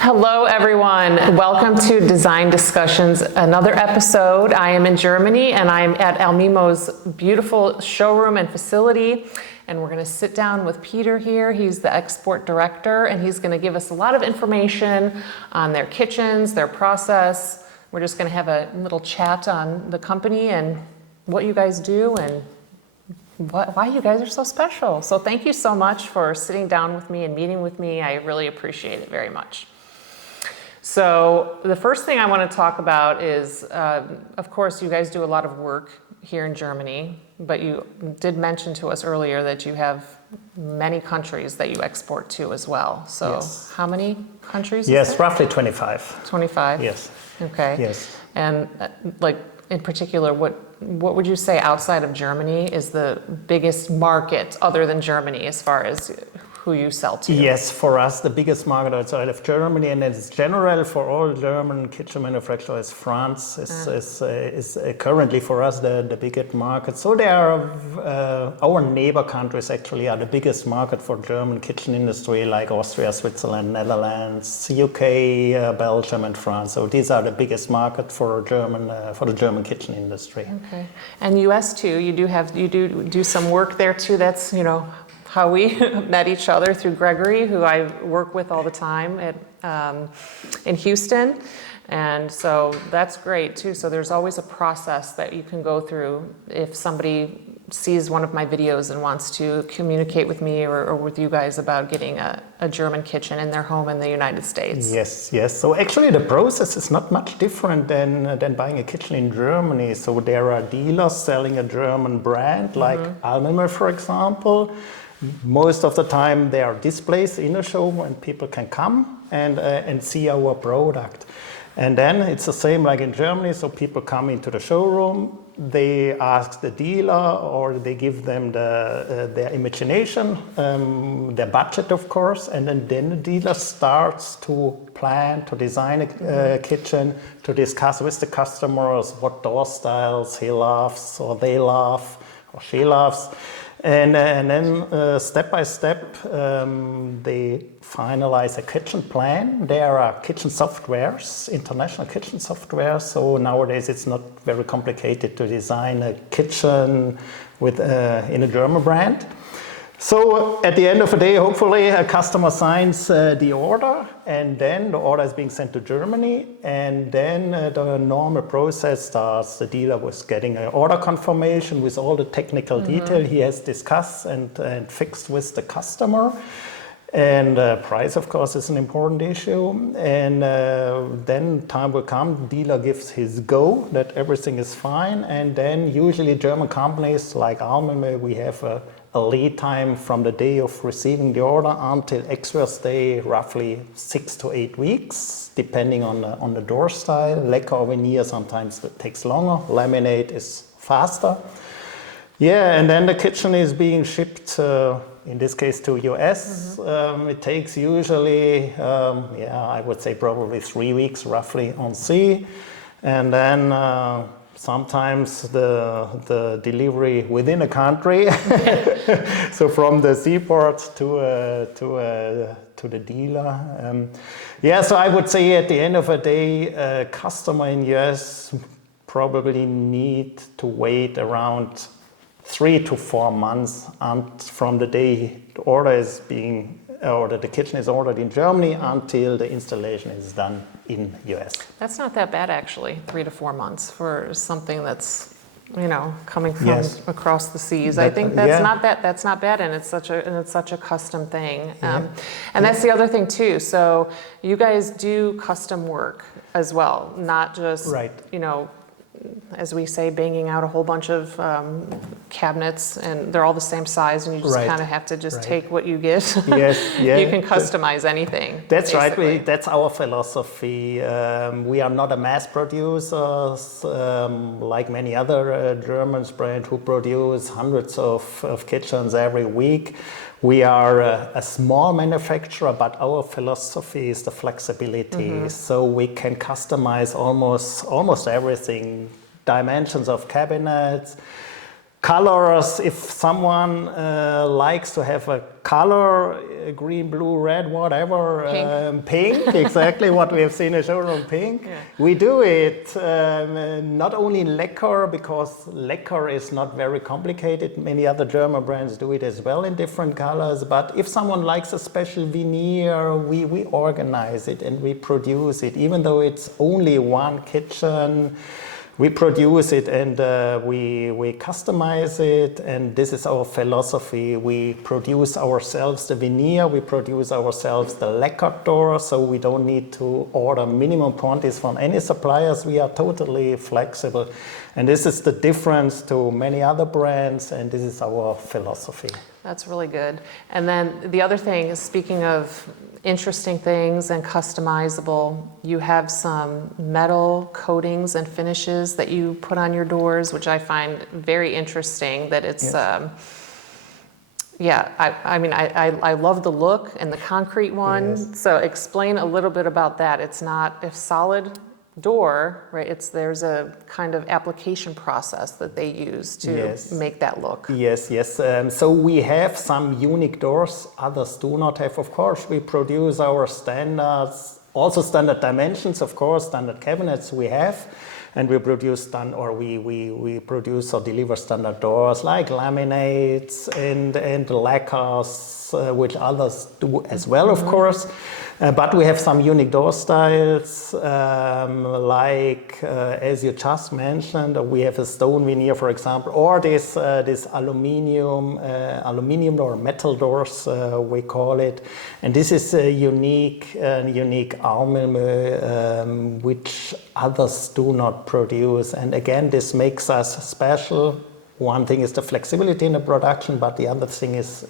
Hello everyone, welcome to Design Discussions, another episode. I am in Germany and I'm at Allmilmoe's beautiful showroom and facility, and we're going to sit down with Peter here. He's the export director and he's going to give us a lot of information on their kitchens, their process. We're just going to have a little chat on the company and what you guys do and why you guys are so special. So thank you so much for sitting down with me and meeting with me. I really appreciate it very much. So the first thing I want to talk about is, of course, you guys do a lot of work here in Germany, but you did mention to us earlier that you have many countries that you export to as well. So yes. How many countries? Yes, roughly 25. 25? Yes. Okay. Yes. And like in particular, what would you say outside of Germany is the biggest market other than Germany as far as who you sell to? Yes, for us the biggest market outside of Germany, and it's general for all German kitchen manufacturers. France is currently for us the biggest market. So there are our neighbor countries actually are the biggest market for German kitchen industry, like Austria, Switzerland, Netherlands, UK, Belgium, and France. So these are the biggest market for the German kitchen industry. Okay, and US too. You do some work there too. That's how we met each other through Gregory, who I work with all the time in Houston. And so that's great too. So there's always a process that you can go through if somebody sees one of my videos and wants to communicate with me or with you guys about getting a German kitchen in their home in the United States. Yes, yes. So actually the process is not much different than buying a kitchen in Germany. So there are dealers selling a German brand like Allmilmoe, for example. Most of the time there are displays in the showroom and people can come and see our product. And then it's the same like in Germany, so people come into the showroom, they ask the dealer or they give them their imagination, their budget of course, and then the dealer starts to plan, to design a kitchen, to discuss with the customers what door styles he loves or they love or she loves. And then step by step, they finalize a kitchen plan. There are kitchen softwares, international kitchen software. So nowadays it's not very complicated to design a kitchen with in a German brand. So at the end of the day, hopefully a customer signs the order, and then the order is being sent to Germany, and then the normal process starts. The dealer was getting an order confirmation with all the technical detail he has discussed and fixed with the customer. And price, of course, is an important issue. And then time will come, the dealer gives his go that everything is fine. And then usually German companies like Allmilmoe, we have a lead time from the day of receiving the order until Express Day, roughly 6 to 8 weeks, depending on the door style. Lacquer or veneer sometimes it takes longer. Laminate is faster. Yeah, and then the kitchen is being shipped, in this case to US. It takes usually, I would say probably 3 weeks roughly on sea. And then sometimes the delivery within a country, so from the seaport to the dealer. So I would say at the end of the day, a customer in US probably need to wait around 3 to 4 months from the day the order is being, or the kitchen is ordered in Germany until the installation is done in US. That's not that bad actually, 3 to 4 months for something that's coming from across the seas. I think that's not bad, and it's such a custom thing. And that's the other thing too. So you guys do custom work as well, not just as we say, banging out a whole bunch of cabinets, and they're all the same size, and you just kind of have to just take what you get. You can customize anything. That's basically right. That's our philosophy. We are not a mass producer like many other German brands who produce hundreds of kitchens every week. We are a small manufacturer, but our philosophy is the flexibility. So we can customize almost everything. Dimensions of cabinets, colors, if someone likes to have a color, green, blue, red, whatever, pink, exactly what we have seen in the showroom, pink. Yeah. We do it not only in lacquer, because lacquer is not very complicated. Many other German brands do it as well in different colors. But if someone likes a special veneer, we organize it and we produce it, even though it's only one kitchen. We produce it and we customize it, and this is our philosophy. We produce ourselves the veneer, we produce ourselves the lacquer door, so we don't need to order minimum quantities from any suppliers. We are totally flexible, and this is the difference to many other brands, and this is our philosophy. That's really good. And then the other thing is, speaking of interesting things and customizable, you have some metal coatings and finishes that you put on your doors, which I find very interesting. That it's, yes. I love the look and the concrete one. Yes. So explain a little bit about that. It's not a solid door, right? There's a kind of application process that they use to make that look. Yes. So we have some unique doors others do not have. Of course, we produce our standards, also standard dimensions, of course, standard cabinets we have, and we produce we produce or deliver standard doors like laminates and lacquers, which others do as well, of course. But we have some unique door styles, as you just mentioned, we have a stone veneer, for example, or this aluminium or metal doors, we call it. And this is a unique Allmilmoe, which others do not produce. And again, this makes us special. One thing is the flexibility in the production, but the other thing is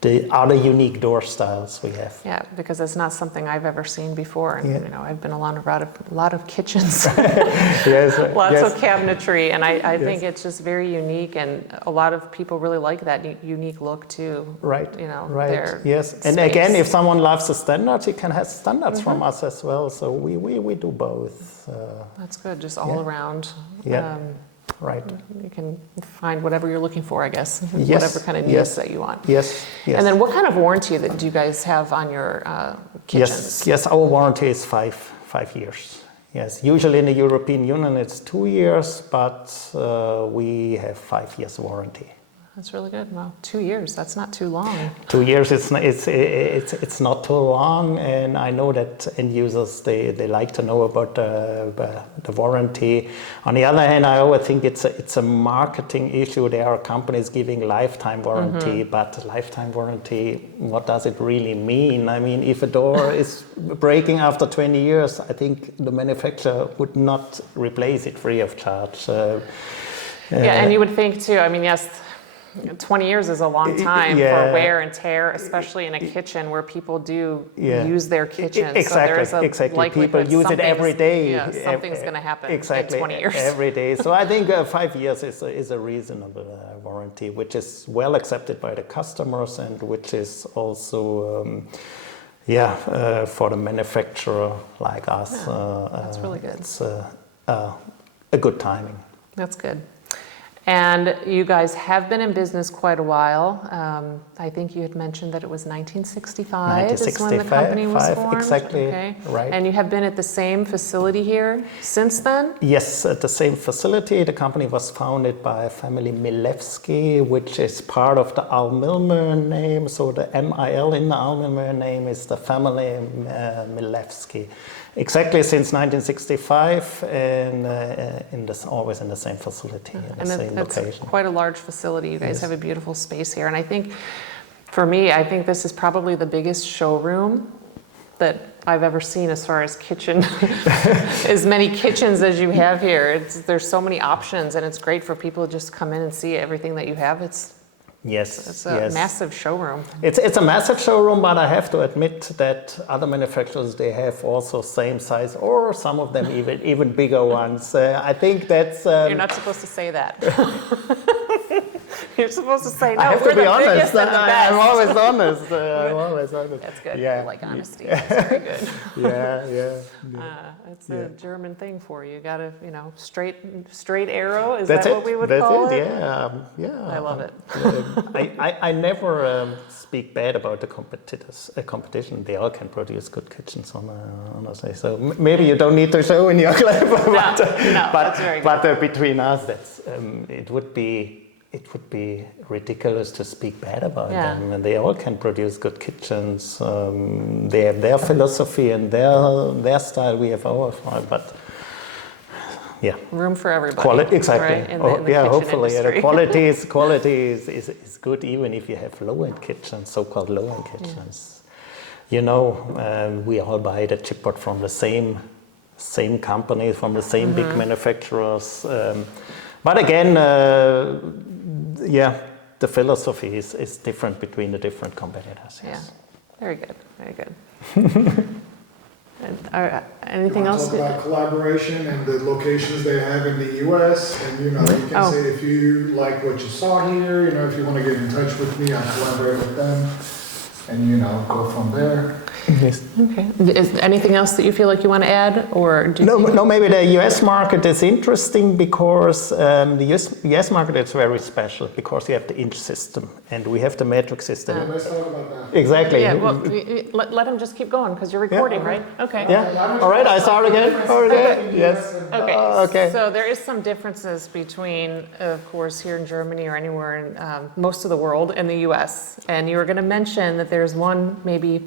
the other unique door styles we have. Yeah, because it's not something I've ever seen before. And I've been around a lot of kitchens, lots of cabinetry, and I think it's just very unique, and a lot of people really like that unique look too. Right. Their yes. space. And again, if someone loves the standards, he can have standards from us as well. So we do both. That's good, just all around. Yeah. Right. You can find whatever you're looking for, I guess. Whatever kind of needs that you want. Yes. And then what kind of warranty do you guys have on your kitchens? Yes, our warranty is five years. Yes, usually in the European Union it's 2 years, but we have 5 years warranty. That's really good. Well, 2 years, that's not too long. 2 years, it's not too long, and I know that end users, they like to know about the warranty. On the other hand, I always think it's a marketing issue. There are companies giving lifetime warranty, but lifetime warranty, what does it really mean? I mean, if a door is breaking after 20 years, I think the manufacturer would not replace it free of charge. And you would think too, I mean, yes, 20 years is a long time for wear and tear, especially in a kitchen where people do use their kitchen. Exactly, so exactly. People use it every day. Yeah, something's going to happen in 20 years. Every day. So I think 5 years is a reasonable warranty, which is well accepted by the customers, and which is also for the manufacturer like us. That's really good. It's a good timing. That's good. And you guys have been in business quite a while. I think you had mentioned that it was 1965 is when the company was formed. Exactly, right. And you have been at the same facility here since then? Yes, at the same facility. The company was founded by family Milewski, which is part of the Allmilmoe name. So the MIL in the Allmilmoe name is the family Milewski. Exactly since 1965, and always in the same facility, in the same location. It's quite a large facility. You guys have a beautiful space here, and I think, for me, I think this is probably the biggest showroom that I've ever seen as far as kitchen, as many kitchens as you have here. There's so many options, and it's great for people to just come in and see everything that you have. It's a massive showroom. It's a massive showroom, but I have to admit that other manufacturers, they have also same size, or some of them even bigger ones. I think that's... You're not supposed to say that. You're supposed to say, no, I have we're to be the honest. biggest and the best. I'm always honest. I'm always honest. That's good. Yeah. I like honesty. That's very good. Yeah. It's a German thing for you. You got to, straight arrow. Is That's that it. what we would That's call it. it? Yeah. I love it. I never speak bad about the competitors. Competition. They all can produce good kitchens, honestly. So maybe you don't need to show in your clip. That's very good. But between us, that's it would be ridiculous to speak bad about them. And they all can produce good kitchens. They have their philosophy and their style. We have ours, but. Yeah. Room for everybody. Exactly. Right? In the kitchen hopefully industry. the quality is good even if you have low-end kitchens, so-called low-end kitchens. We all buy the chipboard from the same company, from the same big manufacturers. But again, the philosophy is different between the different competitors. Yes. Yeah. Very good. Very good. And, anything else? Talk about collaboration and the locations they have in the U.S. And you can say if you like what you saw here, if you want to get in touch with me, I'll collaborate with them, and go from there. Yes. Okay. Is anything else that you feel like you want to add, or no? Maybe the U.S. market is interesting because the U.S. market is very special because you have the inch system and we have the metric system. Let's talk about that. Exactly. Yeah. Well, let him just keep going because you're recording, right? Okay. Yeah. All right. I start again. Yes. Okay. Okay. So there is some differences between, of course, here in Germany or anywhere in most of the world and the U.S. And you were going to mention that there's one maybe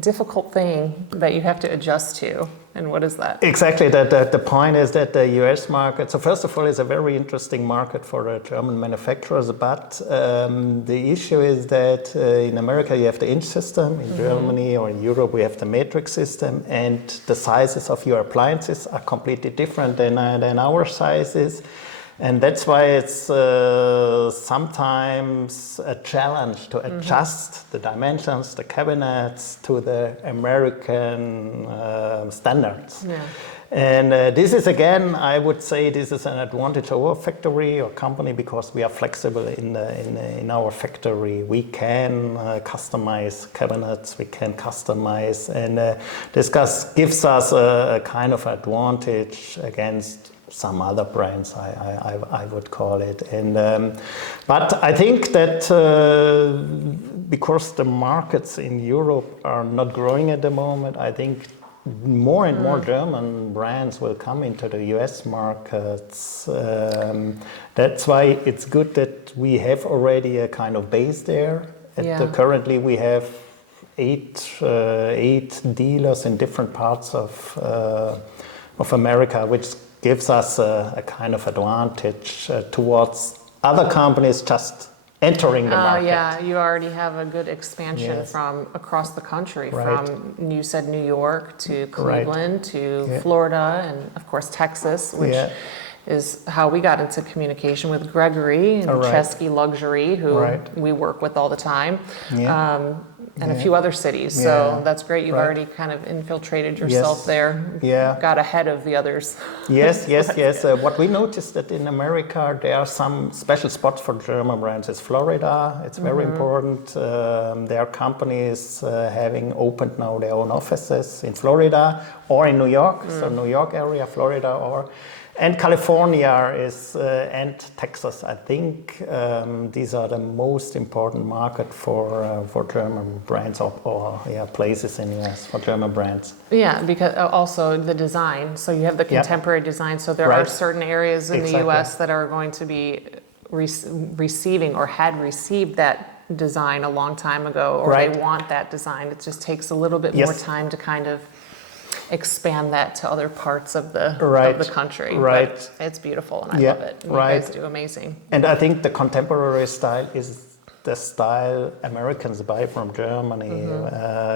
difficult thing that you have to adjust to, and what is that? Exactly. The point is that the U.S. market, so first of all, is a very interesting market for the German manufacturers, but the issue is that in America you have the inch system, in Germany or in Europe we have the metric system, and the sizes of your appliances are completely different than our sizes. And that's why it's sometimes a challenge to adjust the dimensions, the cabinets to the American standards. Yeah. And this is, again, I would say this is an advantage of our factory or company because we are flexible in our factory. We can customize cabinets, we can customize, and this gives us a kind of advantage against some other brands, I would call it. And but I think that because the markets in Europe are not growing at the moment, I think more and more German brands will come into the US markets. That's why it's good that we have already a kind of base there. Currently we have eight dealers in different parts of America, which gives us a kind of advantage towards other companies just entering the market. Yeah, you already have a good expansion from across the country, from, you said New York to Cleveland to Florida and of course Texas, which is how we got into communication with Gregory and Chesky Luxury, who we work with all the time. And a few other cities. So that's great. You've already kind of infiltrated yourself there. Got ahead of the others. Yes. What we noticed that in America, there are some special spots for German brands. It's Florida. It's very important. There are companies having opened now their own offices in Florida or in New York. So New York area, Florida, and California is and Texas. I think these are the most important market for German brands or places in the US for German brands. Yeah, because also the design. So you have the contemporary design. So there are certain areas in the US that are going to be receiving or had received that design a long time ago, or they want that design. It just takes a little bit more time to kind of expand that to other parts of the country. But it's beautiful and I love it. And you guys do amazing. And I think the contemporary style is the style Americans buy from Germany.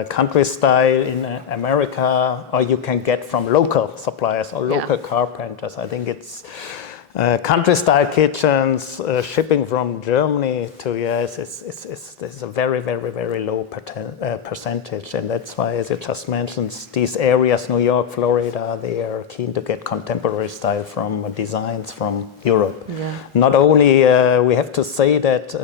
Country style in America, or you can get from local suppliers or local carpenters. I think it's country-style kitchens, shipping from Germany to US is a very, very, very low percentage. And that's why, as you just mentioned, these areas, New York, Florida, they are keen to get contemporary style from designs from Europe. Yeah. Not only, we have to say that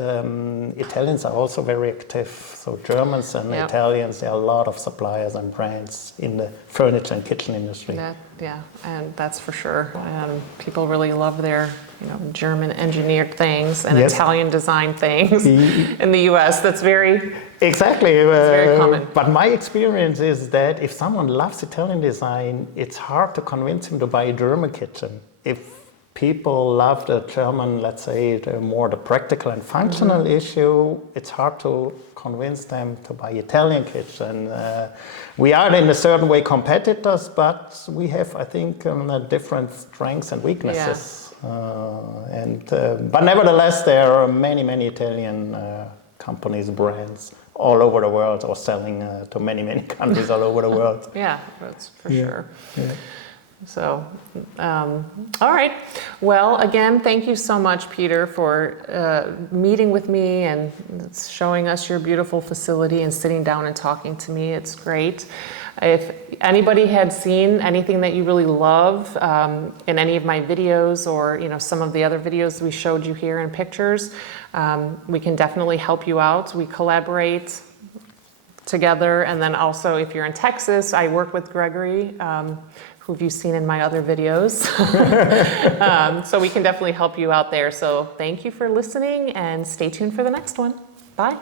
Italians are also very active. So Germans and Yep. Italians, there are a lot of suppliers and brands in the furniture and kitchen industry. Yeah, and that's for sure. People really love their, German engineered things and Yes. Italian designed things in the U.S. That's very Exactly. very common. But my experience is that if someone loves Italian design, it's hard to convince him to buy a German kitchen. If people love the German, let's say, the practical and functional issue, it's hard to convince them to buy Italian kitchen. We are in a certain way competitors, but we have, I think, different strengths and weaknesses. But nevertheless, there are many, many Italian companies, brands all over the world, or selling to many, many countries all over the world. Yeah, that's for sure. Yeah. So, all right. Well, again, thank you so much, Peter, for meeting with me and showing us your beautiful facility and sitting down and talking to me. It's great. If anybody had seen anything that you really love in any of my videos, or some of the other videos we showed you here in pictures, we can definitely help you out. We collaborate together, and then also if you're in Texas, I work with Gregory, who you've seen in my other videos. So we can definitely help you out there. So thank you for listening, and stay tuned for the next one. Bye.